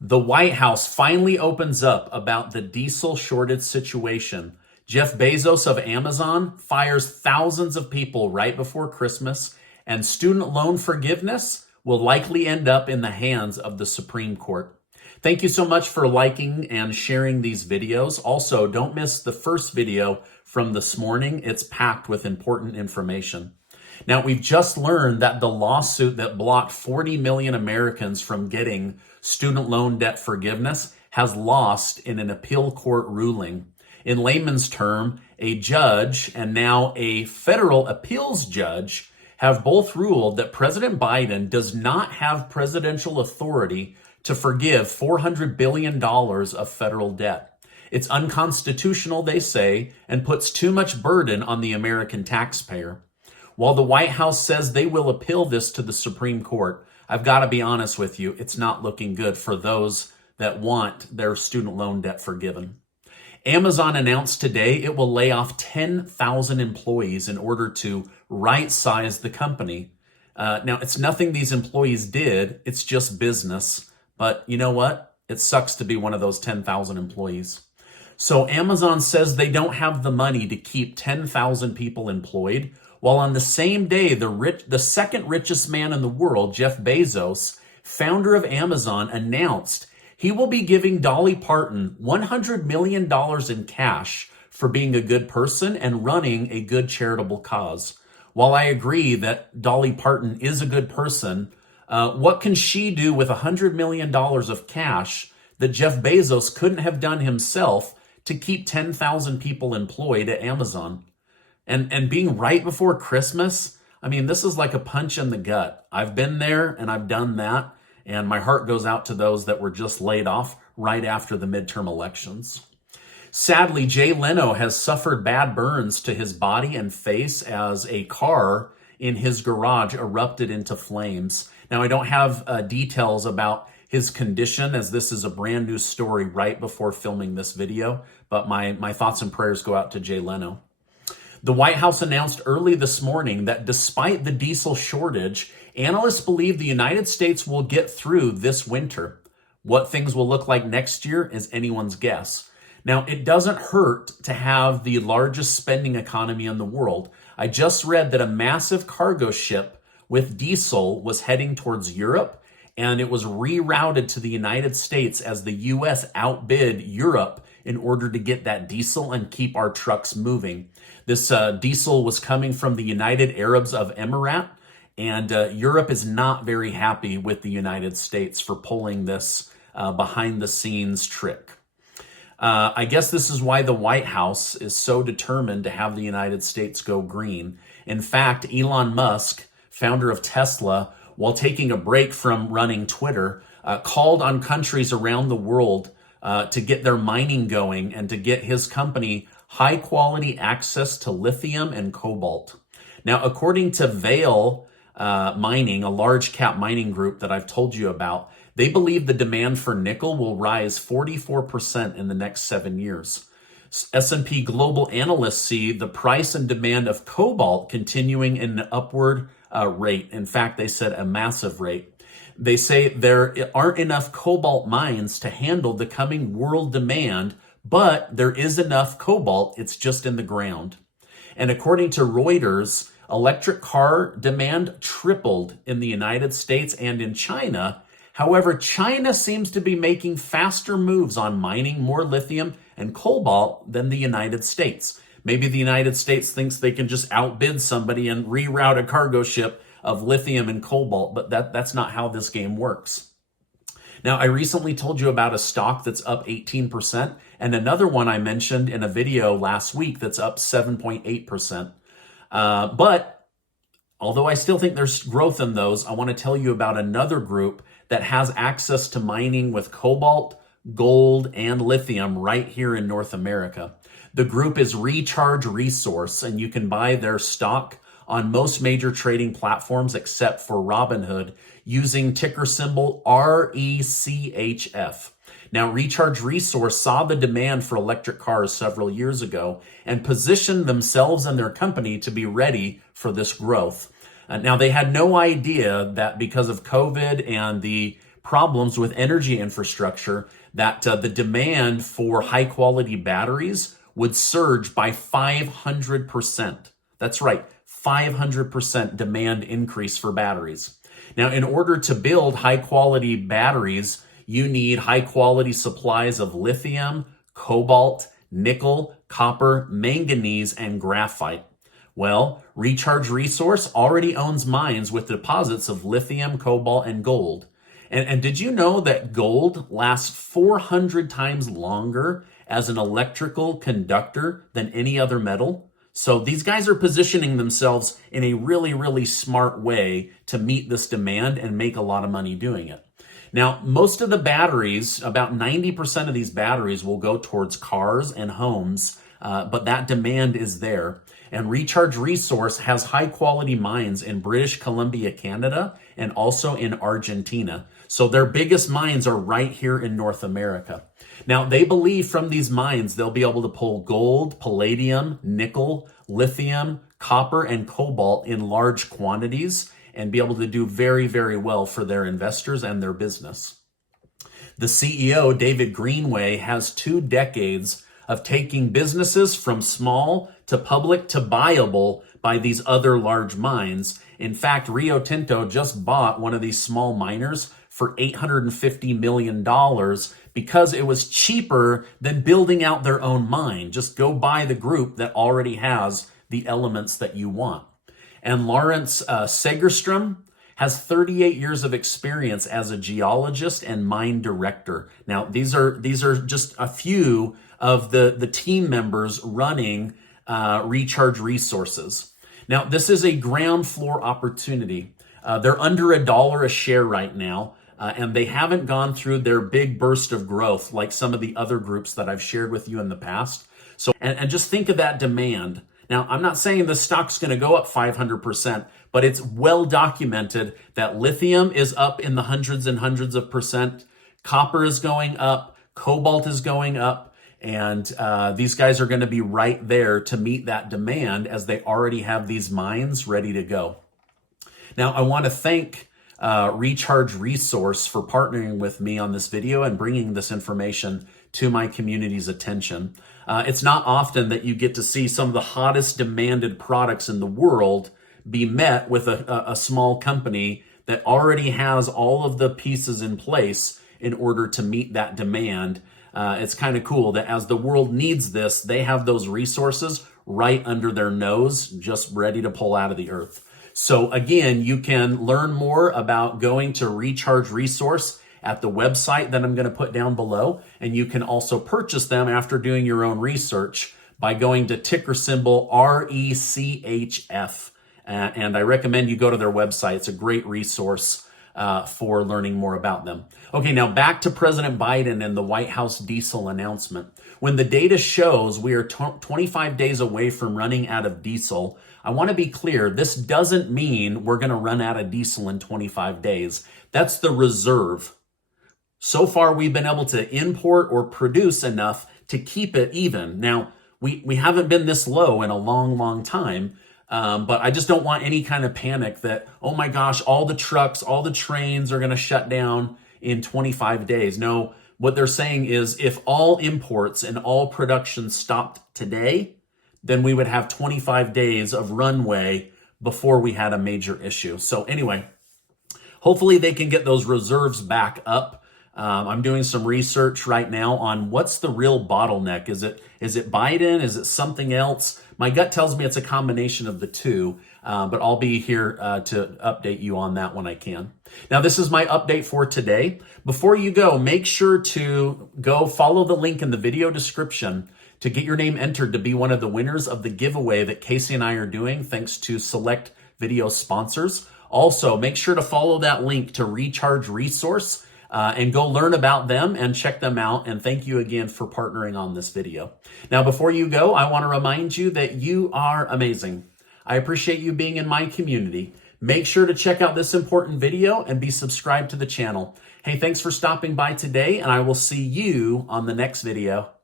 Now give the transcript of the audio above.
The White House finally opens up about the diesel shortage situation. Jeff Bezos of Amazon fires thousands of people right before Christmas, and student loan forgiveness will likely end up in the hands of the Supreme Court. Thank you so much for liking and sharing these videos. Also, don't miss the first video from this morning. It's packed with important information. Now, we've just learned that the lawsuit that blocked 40 million Americans from getting student loan debt forgiveness has lost in an appeal court ruling. In layman's term, a judge and now a federal appeals judge have both ruled that President Biden does not have presidential authority to forgive $400 billion of federal debt. It's unconstitutional, they say, and puts too much burden on the American taxpayer. While the White House says they will appeal this to the Supreme Court, I've got to be honest with you, it's not looking good for those that want their student loan debt forgiven. Amazon announced today it will lay off 10,000 employees in order to right-size the company. Now, it's nothing these employees did, it's just business. But you know what? It sucks to be one of those 10,000 employees. So Amazon says they don't have the money to keep 10,000 people employed, while on the same day, the second richest man in the world, Jeff Bezos, founder of Amazon, announced he will be giving Dolly Parton $100 million in cash for being a good person and running a good charitable cause. While I agree that Dolly Parton is a good person, what can she do with $100 million of cash that Jeff Bezos couldn't have done himself to keep 10,000 people employed at Amazon? And being right before Christmas, I mean, this is like a punch in the gut. I've been there and I've done that. And my heart goes out to those that were just laid off right after the midterm elections. Sadly, Jay Leno has suffered bad burns to his body and face as a car in his garage erupted into flames. Now, I don't have details about his condition, as this is a brand new story right before filming this video, but my thoughts and prayers go out to Jay Leno. The White House announced early this morning that despite the diesel shortage, analysts believe the United States will get through this winter. What things will look like next year is anyone's guess. Now, it doesn't hurt to have the largest spending economy in the world. I just read that a massive cargo ship with diesel was heading towards Europe, and it was rerouted to the United States as the U.S. outbid Europe in order to get that diesel and keep our trucks moving. This diesel was coming from the United Arabs of Emirat, and Europe is not very happy with the United States for pulling this behind-the-scenes trick. I guess this is why the White House is so determined to have the United States go green. In fact, Elon Musk, founder of Tesla, while taking a break from running Twitter, called on countries around the world to get their mining going and to get his company high-quality access to lithium and cobalt. Now, according to Vale Mining, a large-cap mining group that I've told you about, they believe the demand for nickel will rise 44% in the next 7 years. S&P Global analysts see the price and demand of cobalt continuing in an upward rate. In fact, they said a massive rate. They say there aren't enough cobalt mines to handle the coming world demand, but there is enough cobalt, it's just in the ground. And according to Reuters, electric car demand tripled in the United States and in China. However, China seems to be making faster moves on mining more lithium and cobalt than the United States. Maybe the United States thinks they can just outbid somebody and reroute a cargo ship of lithium and cobalt, but that's not how this game works. Now, I recently told you about a stock that's up 18%, and another one I mentioned in a video last week that's up 7.8%. But although I still think there's growth in those, I want to tell you about another group that has access to mining with cobalt, gold, and lithium right here in North America. The group is Recharge Resource, and you can buy their stock on most major trading platforms except for Robinhood using ticker symbol RECHF. Now, Recharge Resource saw the demand for electric cars several years ago and positioned themselves and their company to be ready for this growth. Now, they had no idea that because of COVID and the problems with energy infrastructure that the demand for high quality batteries would surge by 500%. That's right, 500% demand increase for batteries. Now, in order to build high quality batteries, you need high quality supplies of lithium, cobalt, nickel, copper, manganese, and graphite. Well, Recharge Resource already owns mines with deposits of lithium, cobalt, and gold. And did you know that gold lasts 400 times longer as an electrical conductor than any other metal? So these guys are positioning themselves in a really, really smart way to meet this demand and make a lot of money doing it. Now, most of the batteries, about 90% of these batteries will go towards cars and homes, but that demand is there. And Recharge Resource has high quality mines in British Columbia, Canada, and also in Argentina. So their biggest mines are right here in North America. Now, they believe from these mines, they'll be able to pull gold, palladium, nickel, lithium, copper, and cobalt in large quantities and be able to do very, very well for their investors and their business. The CEO, David Greenway, has 2 decades of taking businesses from small to public to buyable by these other large mines. In fact, Rio Tinto just bought one of these small miners for $850 million because it was cheaper than building out their own mine. Just go buy the group that already has the elements that you want. And Lawrence Segerstrom has 38 years of experience as a geologist and mine director. Now, these are just a few of the team members running Recharge Resources. Now, this is a ground floor opportunity. They're under $1 a share right now, and they haven't gone through their big burst of growth like some of the other groups that I've shared with you in the past. So, and just think of that demand. Now, I'm not saying the stock's going to go up 500%, but it's well documented that lithium is up in the hundreds and hundreds of percent. Copper is going up. Cobalt is going up. And these guys are going to be right there to meet that demand as they already have these mines ready to go. Now, I want to thank Recharge Resource for partnering with me on this video and bringing this information to my community's attention. It's not often that you get to see some of the hottest demanded products in the world be met with a small company that already has all of the pieces in place in order to meet that demand. It's kind of cool that as the world needs this, they have those resources right under their nose, just ready to pull out of the earth. So again, you can learn more about going to Recharge Resource at the website that I'm going to put down below. And you can also purchase them after doing your own research by going to ticker symbol RECHF. And I recommend you go to their website. It's a great resource for learning more about them. Okay, now back to President Biden and the White House diesel announcement. When the data shows we are 25 days away from running out of diesel, I want to be clear, this doesn't mean we're going to run out of diesel in 25 days. That's the reserve. So far, we've been able to import or produce enough to keep it even. Now, we haven't been this low in a long, long time, but I just don't want any kind of panic that, oh my gosh, all the trucks, all the trains are going to shut down in 25 days. No, what they're saying is if all imports and all production stopped today, then we would have 25 days of runway before we had a major issue. So anyway, hopefully they can get those reserves back up. I'm doing some research right now on what's the real bottleneck. Is it Biden? Is it something else? My gut tells me it's a combination of the two, but I'll be here to update you on that when I can. Now, this is my update for today. Before you go, make sure to go follow the link in the video description to get your name entered to be one of the winners of the giveaway that Casey and I are doing thanks to select video sponsors. Also, make sure to follow that link to Recharge Resource and go learn about them and check them out. And thank you again for partnering on this video. Now, before you go, I want to remind you that you are amazing. I appreciate you being in my community. Make sure to check out this important video and be subscribed to the channel. Hey, thanks for stopping by today, and I will see you on the next video.